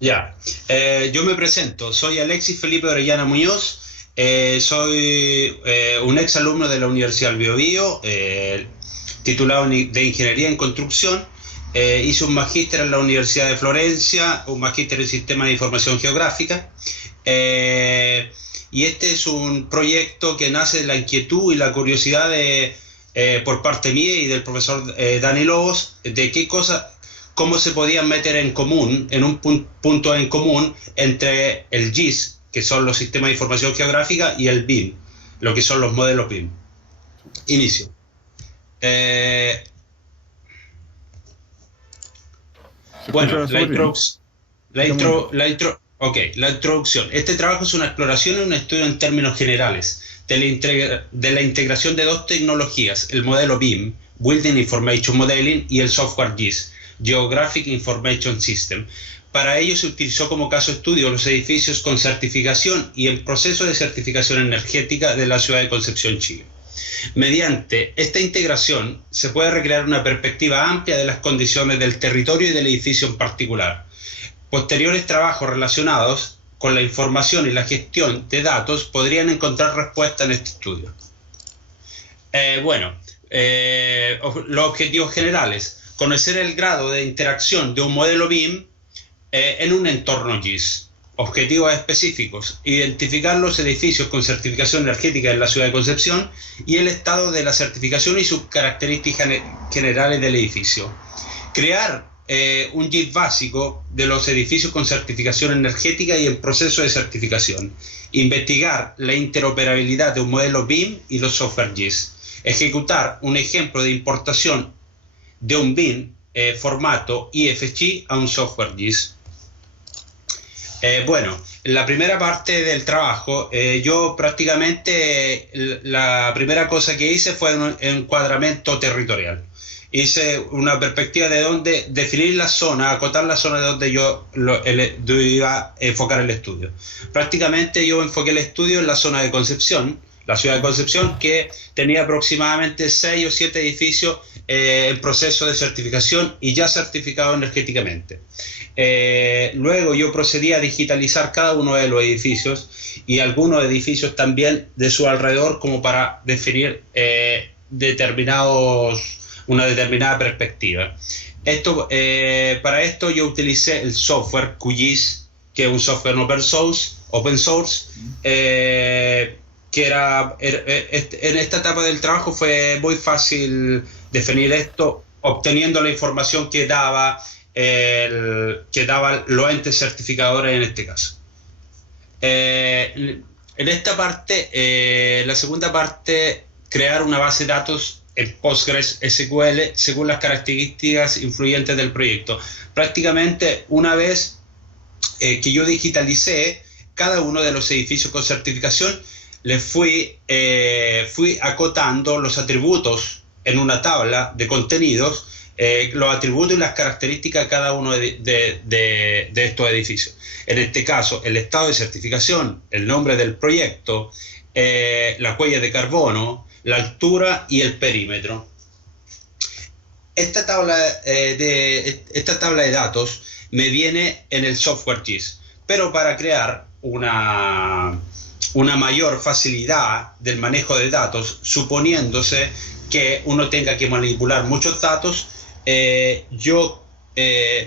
Ya, yo me presento, soy Alexis Felipe Orellana Muñoz, soy un ex alumno de la Universidad del Biobío, titulado de Ingeniería en Construcción. Hice un magíster en la Universidad de Florencia, un magíster en Sistemas de Información Geográfica, y este es un proyecto que nace de la inquietud y la curiosidad por parte mía y del profesor Dani Lobos, de qué cosas, cómo se podían meter en común, en un punto en común entre el GIS, que son los sistemas de información geográfica, y el BIM, lo que son los modelos BIM. Inicio. Eh, Se bueno, escucha súper bien. la introducción. Este trabajo es una exploración y un estudio en términos generales de la integración de dos tecnologías, el modelo BIM, Building Information Modeling, y el software GIS, Geographic Information System. Para ello se utilizó como caso estudio los edificios con certificación y el proceso de certificación energética de la ciudad de Concepción, Chile. Mediante esta integración se puede recrear una perspectiva amplia de las condiciones del territorio y del edificio en particular. Posteriores trabajos relacionados con la información y la gestión de datos podrían encontrar respuesta en este estudio. Los objetivos generales: conocer el grado de interacción de un modelo BIM en un entorno GIS. Objetivos específicos: identificar los edificios con certificación energética en la ciudad de Concepción y el estado de la certificación y sus características generales del edificio. Crear un GIS básico de los edificios con certificación energética y el proceso de certificación. Investigar la interoperabilidad de un modelo BIM y los software GIS. Ejecutar un ejemplo de importación de un BIM formato IFG a un software GIS. En la primera parte del trabajo, yo prácticamente la primera cosa que hice fue un encuadramiento territorial. Hice una perspectiva de dónde definir la zona, acotar la zona de donde yo iba a enfocar el estudio. Prácticamente yo enfoqué el estudio en la zona de Concepción, la ciudad de Concepción, que tenía aproximadamente 6 o 7 edificios en proceso de certificación y ya certificados energéticamente. Luego yo procedí a digitalizar cada uno de los edificios y algunos edificios también de su alrededor, como para definir una determinada perspectiva. Para esto yo utilicé el software QGIS, que es un software open source, que en esta etapa del trabajo fue muy fácil definir esto, obteniendo la información que daban los entes certificadores en este caso. En esta parte, la segunda parte, crear una base de datos en Postgres SQL según las características influyentes del proyecto. Prácticamente una vez que yo digitalicé cada uno de los edificios con certificación, les fui acotando los atributos en una tabla de contenidos, los atributos y las características de cada uno de estos edificios. En este caso, el estado de certificación, el nombre del proyecto, las huellas de carbono, la altura y el perímetro. Esta tabla de datos me viene en el software GIS, pero para crear una mayor facilidad del manejo de datos, suponiéndose que uno tenga que manipular muchos datos,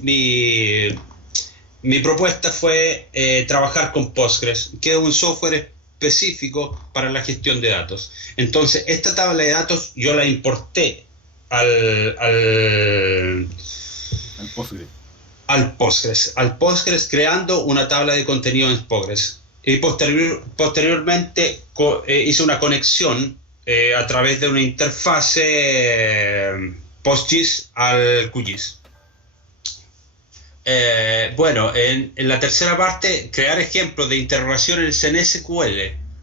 mi propuesta fue trabajar con Postgres, que es un software específico para la gestión de datos. Entonces, esta tabla de datos yo la importé al Postgres, creando una tabla de contenido en Postgres. Y posteriormente hice una conexión a través de una interfase PostGIS al QGIS. En la tercera parte, crear ejemplos de interrogaciones en SQL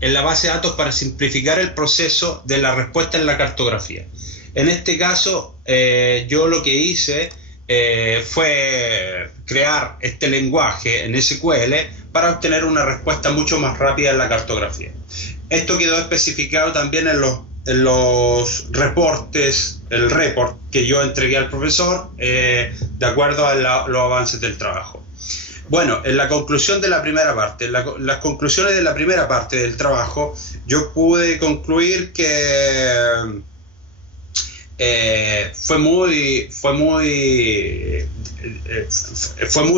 en la base de datos para simplificar el proceso de la respuesta en la cartografía. En este caso, yo lo que hice fue crear este lenguaje en SQL para obtener una respuesta mucho más rápida en la cartografía. Esto quedó especificado también en los reportes, el report que yo entregué al profesor, de acuerdo a los avances del trabajo. Bueno, en la conclusión de la primera parte, las conclusiones de la primera parte del trabajo, yo pude concluir que fue muy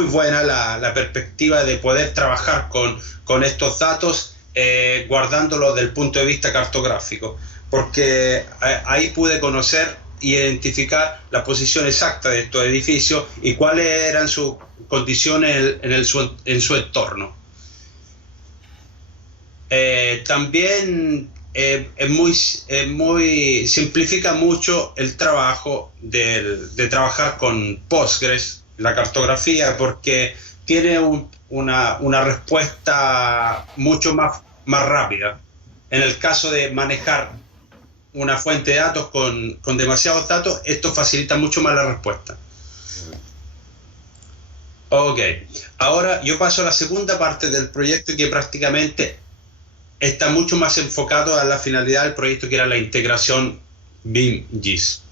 buena la perspectiva de poder trabajar con estos datos, guardándolos desde el punto de vista cartográfico, porque ahí pude conocer y identificar la posición exacta de estos edificios y cuáles eran sus condiciones en su entorno. También simplifica mucho el trabajo de trabajar con Postgres, la cartografía, porque tiene una respuesta mucho más rápida. En el caso de manejar una fuente de datos con demasiados datos, esto facilita mucho más la respuesta. Ok, ahora yo paso a la segunda parte del proyecto, que prácticamente está mucho más enfocado a la finalidad del proyecto, que era la integración BIM-GIS.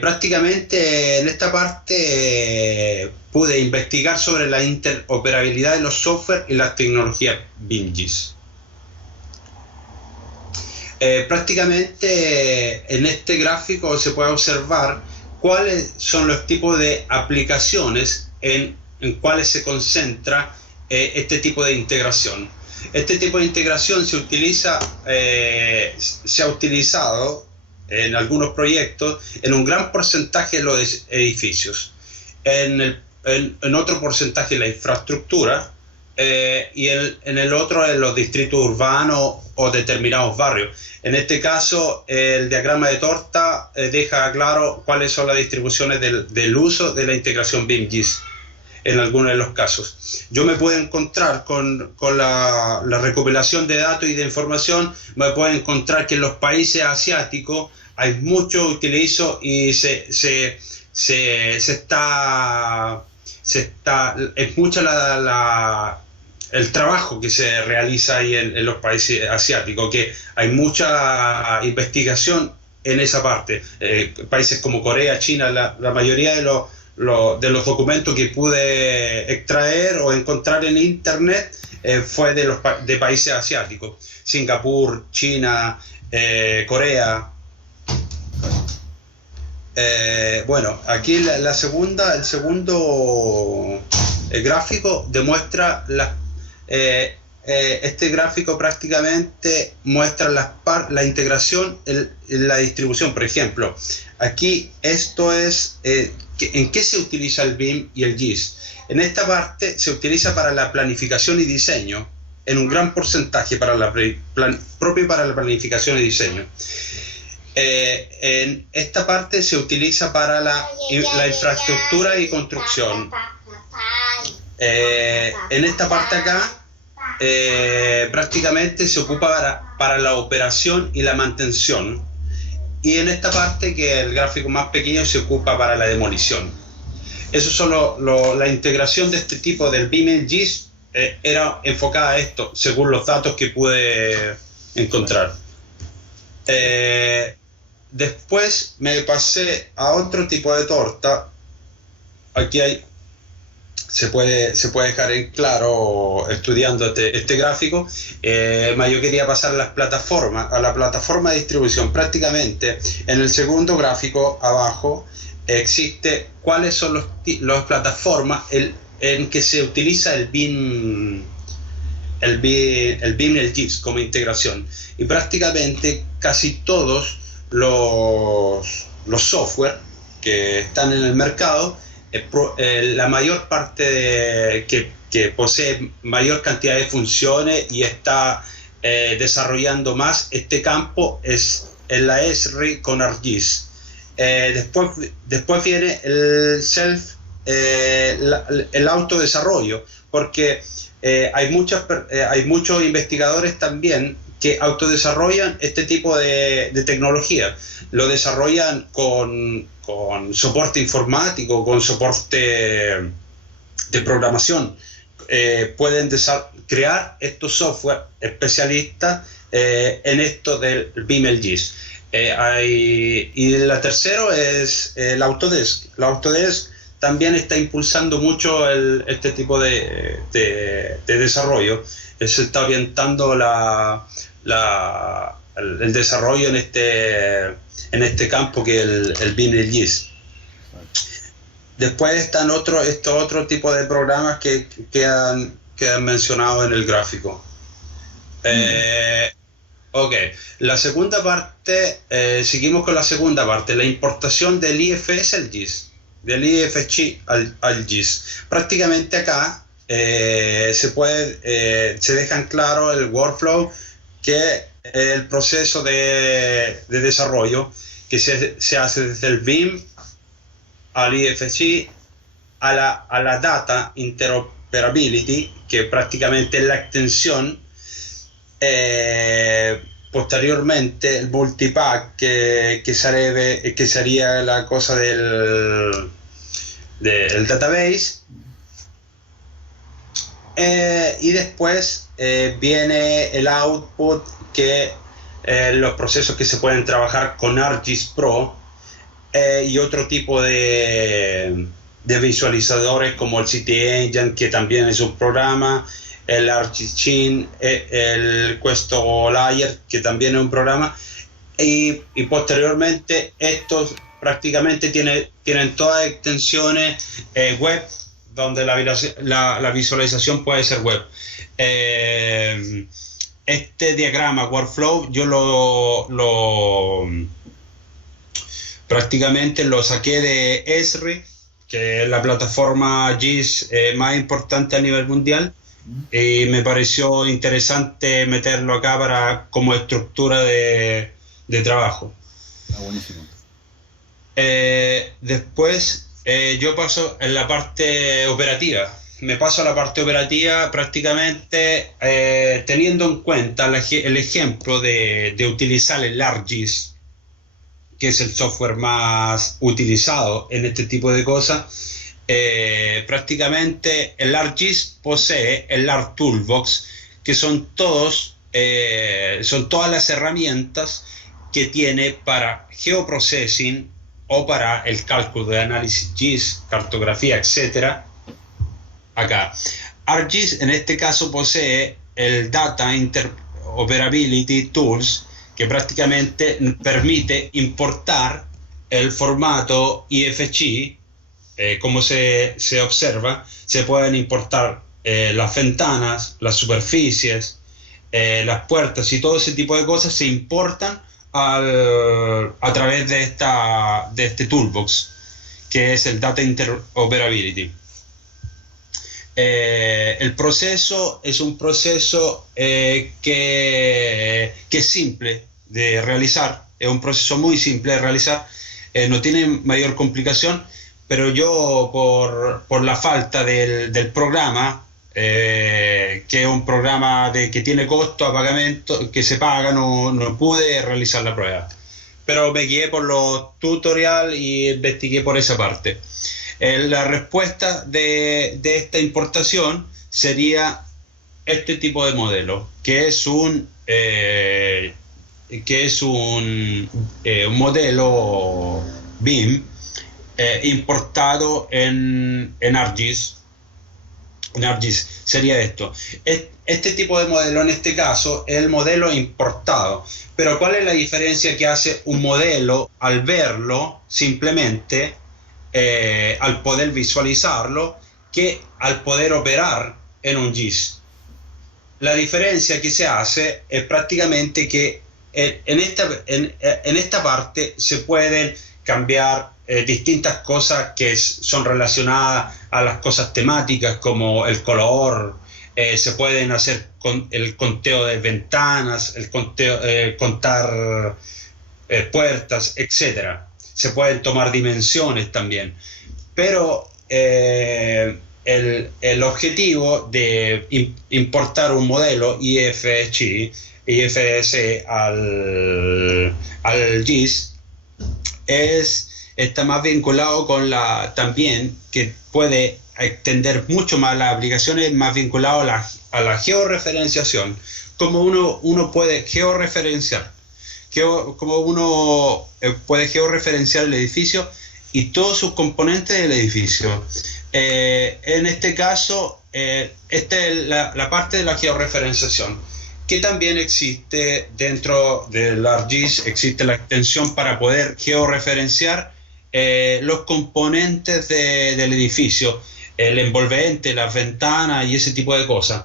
Prácticamente en esta parte pude investigar sobre la interoperabilidad de los software y las tecnologías BIM-GIS. Prácticamente en este gráfico se puede observar cuáles son los tipos de aplicaciones en cuáles se concentra este tipo de integración. Este tipo de integración se ha utilizado en algunos proyectos en un gran porcentaje de los edificios, en otro porcentaje en la infraestructura, y en el otro en los distritos urbanos o determinados barrios. En este caso, el diagrama de torta deja claro cuáles son las distribuciones del uso de la integración BIM-GIS en algunos de los casos. Yo me puedo encontrar con la recopilación de datos y de información, me puedo encontrar que en los países asiáticos hay mucho utilizo y es mucha el trabajo que se realiza ahí en los países asiáticos, que hay mucha investigación en esa parte. Países como Corea, China, la mayoría de los documentos que pude extraer o encontrar en internet fue de países asiáticos: Singapur, China, Corea. Aquí el segundo gráfico demuestra este gráfico prácticamente muestra la integración en la distribución. Por ejemplo, aquí esto es en qué se utiliza el BIM y el GIS. En esta parte se utiliza para la planificación y diseño, en un gran porcentaje propio para la planificación y diseño. En esta parte se utiliza para la infraestructura y construcción. En esta parte acá prácticamente se ocupa para la operación y la mantención, y en esta parte, que es el gráfico más pequeño, se ocupa para la demolición. Eso son la integración de este tipo del BIM y el GIS era enfocada a esto, según los datos que pude encontrar. Después me pasé a otro tipo de torta. Aquí se puede dejar en claro estudiando este gráfico. Yo quería pasar a la plataforma de distribución. Prácticamente en el segundo gráfico abajo existe cuáles son las plataformas en que se utiliza el BIM y el GIS como integración. Y prácticamente casi todos los software que están en el mercado, la mayor parte que posee mayor cantidad de funciones y está desarrollando más este campo es la Esri con ArcGIS. Después viene el autodesarrollo, porque hay muchos investigadores también que autodesarrollan este tipo de tecnología. Lo desarrollan con soporte informático, con soporte de programación. Pueden crear estos software especialistas en esto del BIM y el GIS. Y la tercera es el Autodesk. La Autodesk también está impulsando mucho este tipo de desarrollo. Se está orientando el desarrollo en este campo que es el BIM y el GIS. Después están otro tipo de programas que han mencionado en el gráfico. Ok, la segunda parte, seguimos con la segunda parte, la importación del IFS al GIS, del IFC al GIS. Prácticamente acá se dejan claro el workflow, que el proceso de desarrollo que se hace desde el BIM al IFC a la Data Interoperability, que prácticamente es la extensión. Posteriormente el multipack que sería la cosa del database, y después viene el output, que los procesos que se pueden trabajar con ArcGIS Pro y otro tipo de visualizadores como el City Engine, que también es un programa, el ArcGIS Chain, el Questo Layer, que también es un programa, y posteriormente estos prácticamente tienen todas extensiones web, donde la visualización puede ser web. Este diagrama workflow yo prácticamente lo saqué de Esri, que es la plataforma GIS más importante a nivel mundial, y me pareció interesante meterlo acá como estructura de trabajo. Buenísimo. Después yo paso en la parte operativa. Me paso a la parte operativa prácticamente teniendo en cuenta el ejemplo de utilizar el ArcGIS, que es el software más utilizado en este tipo de cosas. Prácticamente el ArcGIS posee el ArcToolbox, que son todas las herramientas que tiene para geoprocessing o para el cálculo de análisis GIS, cartografía, etc. Acá ArcGIS en este caso posee el Data Interoperability Tools, que prácticamente permite importar el formato IFC. Como se observa, se pueden importar las ventanas, las superficies, las puertas, y todo ese tipo de cosas se importan a través de este toolbox, que es el Data Interoperability. El proceso es un proceso que es simple de realizar, es un proceso muy simple de realizar, no tiene mayor complicación, pero yo por la falta del programa, que es un programa que tiene costo a pagamento, que se paga, no pude realizar la prueba. Pero me guié por los tutoriales y investigué por esa parte. La respuesta de esta importación sería este tipo de modelo, que es un modelo BIM importado en ArcGIS. En ArcGIS sería esto. Este tipo de modelo, en este caso, es el modelo importado. Pero ¿cuál es la diferencia que hace un modelo al verlo simplemente, al poder visualizarlo, que al poder operar en un GIS? La diferencia que se hace es prácticamente que en esta parte se pueden cambiar distintas cosas que son relacionadas a las cosas temáticas, como el color, se pueden hacer el conteo de ventanas, contar puertas, etc. Se pueden tomar dimensiones también, pero el objetivo de importar un modelo IFS al GIS está más vinculado con también que puede extender mucho más las aplicaciones, más vinculado a la georreferenciación, como uno puede georreferenciar, como uno puede georreferenciar el edificio y todos sus componentes del edificio. En este caso, esta es la parte de la georreferenciación, que también existe dentro del ArcGIS. Existe la extensión para poder georreferenciar los componentes del edificio, el envolvente, las ventanas y ese tipo de cosas.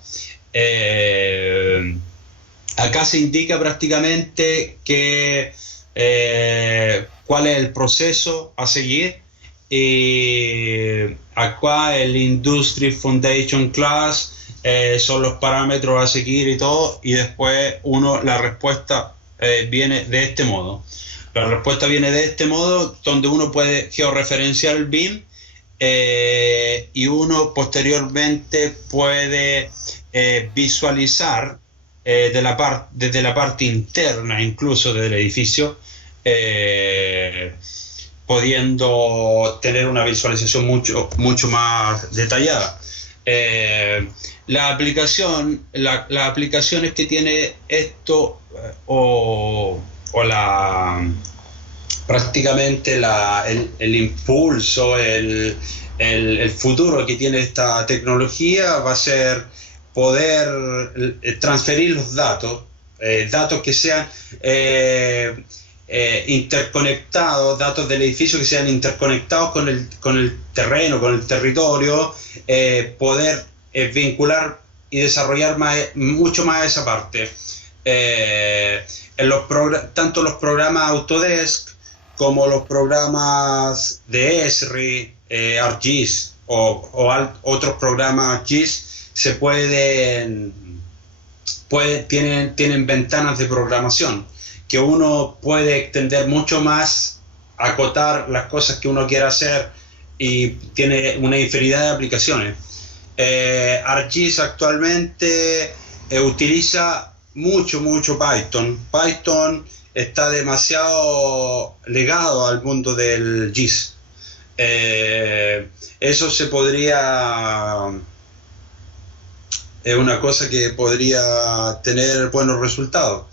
Acá se indica prácticamente que cuál es el proceso a seguir, y acá el Industry Foundation Class son los parámetros a seguir y todo, y después la respuesta viene de este modo. La respuesta viene de este modo, donde uno puede georreferenciar el BIM, y uno posteriormente puede visualizar desde la parte interna incluso del edificio, pudiendo tener una visualización mucho más detallada. Las aplicaciones que tiene esto, prácticamente el impulso, el futuro que tiene esta tecnología va a ser poder transferir los datos que sean interconectados, datos del edificio que sean interconectados con el terreno, con el territorio, poder vincular y desarrollar mucho más esa parte. Tanto los programas Autodesk como los programas de Esri, ArcGIS o otros programas ArcGIS tienen ventanas de programación que uno puede extender mucho más, acotar las cosas que uno quiera hacer, y tiene una infinidad de aplicaciones. ArcGIS actualmente utiliza mucho Python. Python está demasiado ligado al mundo del GIS. Eso es una cosa que podría tener buenos resultados.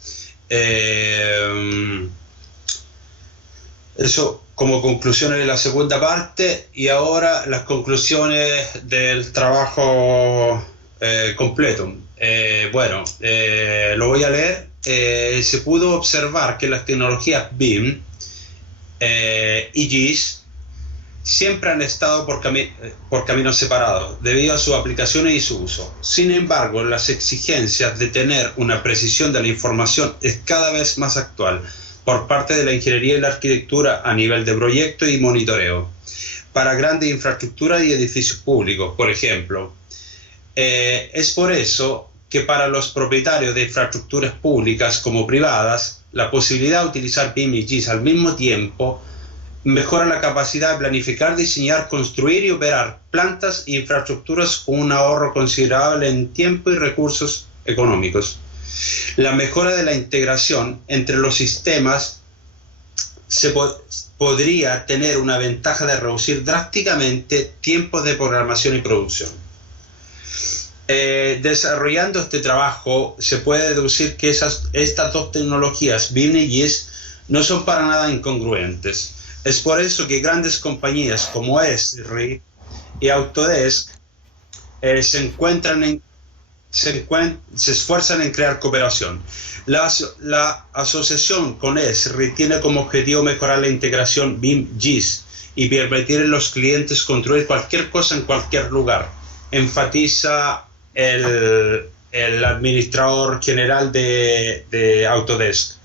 Eso como conclusiones de la segunda parte, y ahora las conclusiones del trabajo completo. Lo voy a leer. Se pudo observar que las tecnologías BIM y GIS siempre han estado por caminos separados debido a sus aplicaciones y su uso. Sin embargo, las exigencias de tener una precisión de la información es cada vez más actual por parte de la ingeniería y la arquitectura a nivel de proyecto y monitoreo para grandes infraestructuras y edificios públicos, por ejemplo. Es por eso que para los propietarios de infraestructuras públicas como privadas, la posibilidad de utilizar BIM y GIS al mismo tiempo mejora la capacidad de planificar, diseñar, construir y operar plantas e infraestructuras con un ahorro considerable en tiempo y recursos económicos. La mejora de la integración entre los sistemas podría tener una ventaja de reducir drásticamente tiempos de programación y producción. Desarrollando este trabajo se puede deducir que estas dos tecnologías, BIM y GIS, no son para nada incongruentes. Es por eso que grandes compañías como Esri y Autodesk se esfuerzan en crear cooperación. La asociación con Esri tiene como objetivo mejorar la integración BIM-GIS y permitir a los clientes construir cualquier cosa en cualquier lugar, enfatiza el administrador general de Autodesk.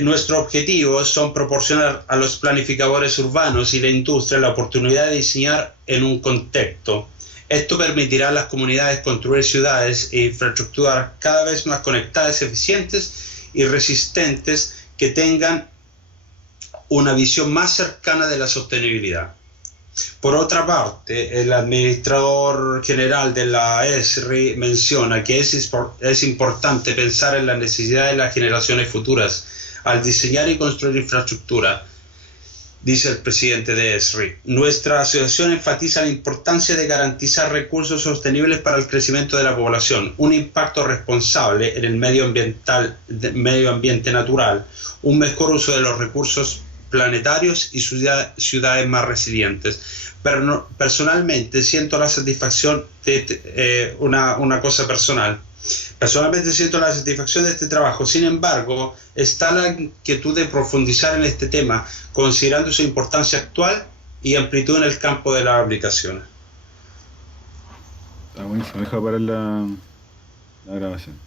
Nuestro objetivo son proporcionar a los planificadores urbanos y la industria la oportunidad de diseñar en un contexto. Esto permitirá a las comunidades construir ciudades e infraestructuras cada vez más conectadas, eficientes y resistentes, que tengan una visión más cercana de la sostenibilidad. Por otra parte, el administrador general de la Esri menciona que es importante pensar en la necesidad de las generaciones futuras al diseñar y construir infraestructura. Dice el presidente de Esri: nuestra asociación enfatiza la importancia de garantizar recursos sostenibles para el crecimiento de la población, un impacto responsable en el medio ambiente natural, un mejor uso de los recursos planetarios y ciudades más resilientes. Pero personalmente siento la satisfacción de una cosa personal. Personalmente siento la satisfacción de este trabajo. Sin embargo, está la inquietud de profundizar en este tema, considerando su importancia actual y amplitud en el campo de las aplicaciones. Está buenísimo, deja parar la grabación.